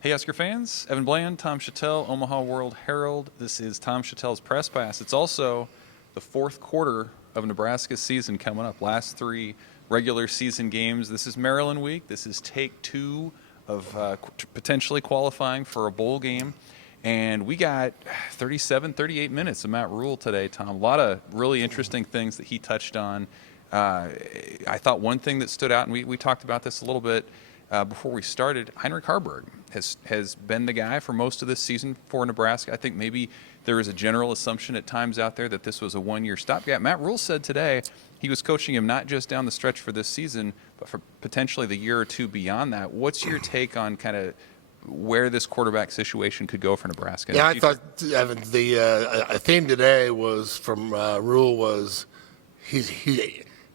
Hey, Husker fans. Evan Bland, Tom Shatel, Omaha World-Herald. This is Tom Shatel's Press Pass. It's also the fourth quarter of Nebraska's season coming up. Last three regular season games. This is Maryland week. This is take two of potentially qualifying for a bowl game. And we got 38 minutes of Matt Rhule today, Tom. A lot of really interesting things that he touched on. I thought one thing that stood out, and we talked about this a little bit before we started, Heinrich Haarberg has been the guy for most of this season for Nebraska. I think maybe there is a general assumption at times out there that this was a one-year stopgap. Matt Rhule said today he was coaching him not just down the stretch for this season, but for potentially the year or two beyond that. What's your take on kind of where this quarterback situation could go for Nebraska? Yeah, I thought, Evan, the theme today was from Rhule was he's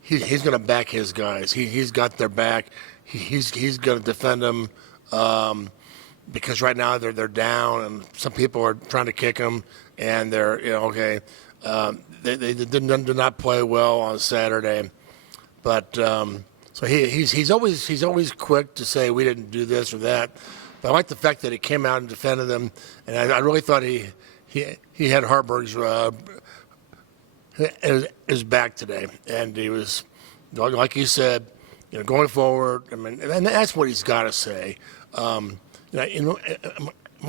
going to back his guys. He's got their back. He's going to defend them because right now they're down and some people are trying to kick them and they're they did not play well on Saturday, but so he's always quick to say we didn't do this or that. But I like the fact that he came out and defended them, and I really thought he had Haarberg's his back today, and he was like he said. Going forward, I mean, and that's what he's got to say. My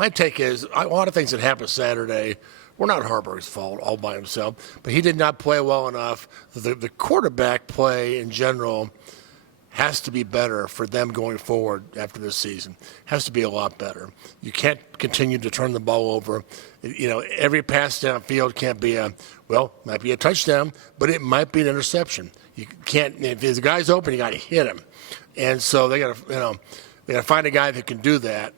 take is a lot of things that happened Saturday were not Haarberg's fault all by himself, but he did not play well enough. The quarterback play in general has to be better for them going forward after this season. Has to be a lot better. You can't continue to turn the ball over. Every pass downfield can't be might be a touchdown, but it might be an interception. You can't, if the guy's open, you got to hit him. And so they got to find a guy that can do that.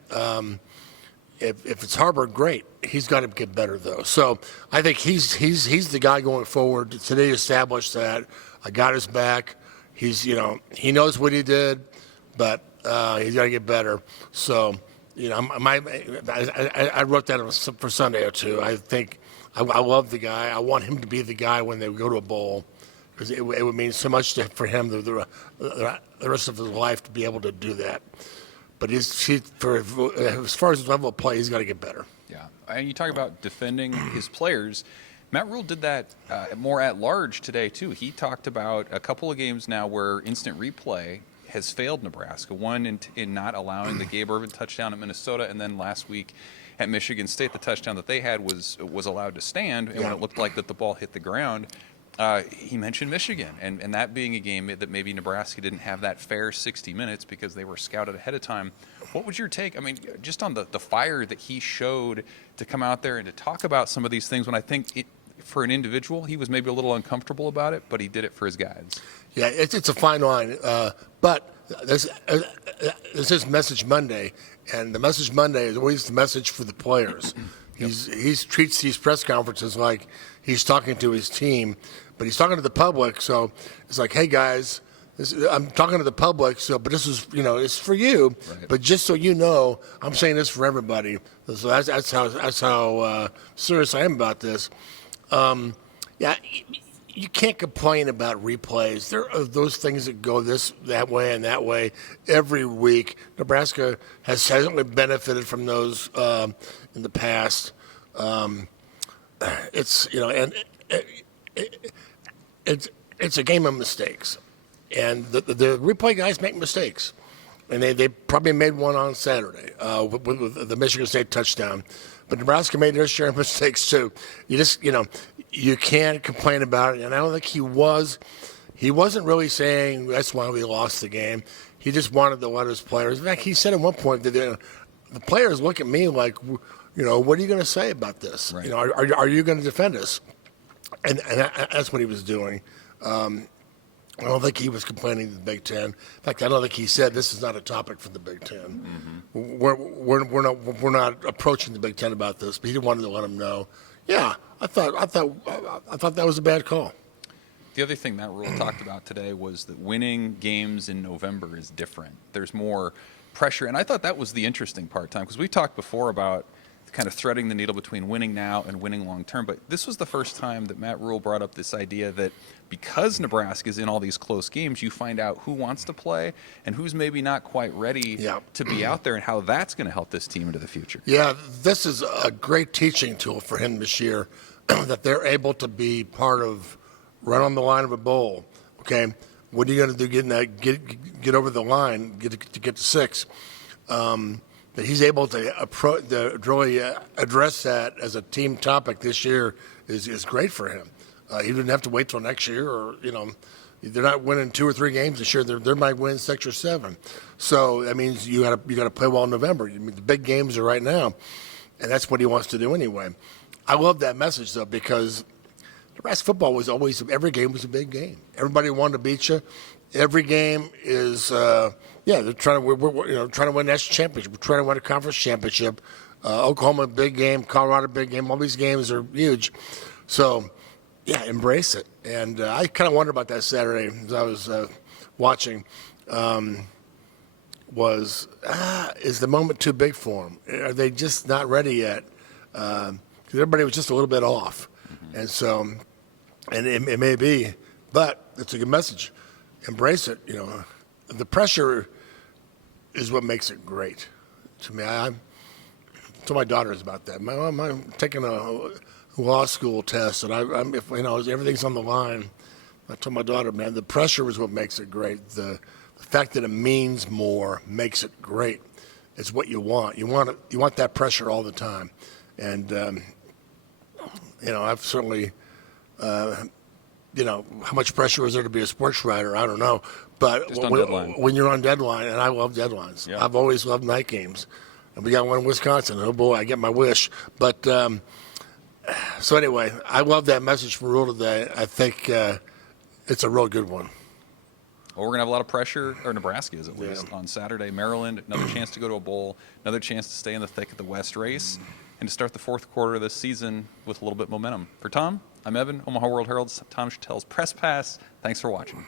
If it's Haarberg, great. He's got to get better though. So I think he's the guy going forward. Today established that I got his back. He knows what he did, but he's got to get better. So I wrote that for Sunday or two. I think I love the guy. I want him to be the guy when they go to a bowl. Because it would mean so much for him the rest of his life to be able to do that. But as far as his level of play, he's got to get better. Yeah, and you talk about defending his players. Matt Rhule did that more at large today, too. He talked about a couple of games now where instant replay has failed Nebraska. One in not allowing the Gabe Ervin touchdown at Minnesota, and then last week at Michigan State, the touchdown that they had was allowed to stand, and when it looked like that the ball hit the ground. He mentioned Michigan, and that being a game that maybe Nebraska didn't have that fair 60 minutes because they were scouted ahead of time. What was your take? I mean, just on the fire that he showed to come out there and to talk about some of these things when I think for an individual, he was maybe a little uncomfortable about it, but he did it for his guys. Yeah, it's a fine line. But this is Message Monday, and the Message Monday is always the message for the players. He treats these press conferences like he's talking to his team, but he's talking to the public. So it's like, hey guys, I'm talking to the public. So, but this is, it's for you. Right. But just so you know, I'm saying this for everybody. So that's how serious I am about this. You can't complain about replays. There are those things that go that way and that way every week. Nebraska has certainly benefited from those in the past. It's it's a game of mistakes, and the replay guys make mistakes, and they probably made one on Saturday with the Michigan State touchdown. But Nebraska made their share of mistakes too. You can't complain about it. And I don't think he wasn't really saying that's why we lost the game. He just wanted to let his players. In fact, he said at one point that the players look at me like, what are you going to say about this? Right. Are you going to defend us? And that's what he was doing. I don't think he was complaining to the Big Ten. In fact, I don't think he said this is not a topic for the Big Ten. Mm-hmm. We're not approaching the Big Ten about this. But he wanted to let them know. Yeah, I thought that was a bad call. The other thing Matt Rhule talked about today was that winning games in November is different. There's more pressure, and I thought that was the interesting part, Tom, because we talked before about kind of threading the needle between winning now and winning long term. But this was the first time that Matt Rhule brought up this idea that because Nebraska is in all these close games, you find out who wants to play and who's maybe not quite ready to be out there, and how that's going to help this team into the future. Yeah, this is a great teaching tool for him this year, that they're able to be part of run on the line of a bowl. Okay, what are you going to do? Get over the line, to get to 6. That he's able to really address that as a team topic this year is great for him. He didn't have to wait till next year, or they're not winning 2 or 3 games this year. They might win 6 or 7. So that means you got to play well in November. I mean, the big games are right now, and that's what he wants to do anyway. I love that message though, because Nebraska football was always, every game was a big game. Everybody wanted to beat you. Every game is, they're trying to, trying to win a national championship. We're trying to win a conference championship. Oklahoma, big game. Colorado, big game. All these games are huge. So, yeah, embrace it. And I kind of wonder about that Saturday as I was watching. Is the moment too big for them? Are they just not ready yet? Because everybody was just a little bit off. Mm-hmm. And so, and it may be, but it's a good message. Embrace it. The pressure is what makes it great. To me, I told my daughters about that. I'm taking a law school test, and everything's on the line. I told my daughter, man, the pressure is what makes it great. The fact that it means more makes it great. It's what you want. You want that pressure all the time, and I've certainly. How much pressure is there to be a sports writer? I don't know. But when you're on deadline, and I love deadlines. Yeah. I've always loved night games. And we got one in Wisconsin. Oh, boy, I get my wish. But so anyway, I love that message from Rhule today. I think it's a real good one. Well, we're going to have a lot of pressure, or Nebraska is at least, on Saturday. Maryland, another chance to go to a bowl, another chance to stay in the thick of the West race, and to start the 4th quarter of this season with a little bit of momentum. For Tom, I'm Evan, Omaha World-Herald's Tom Shatel's Press Pass. Thanks for watching.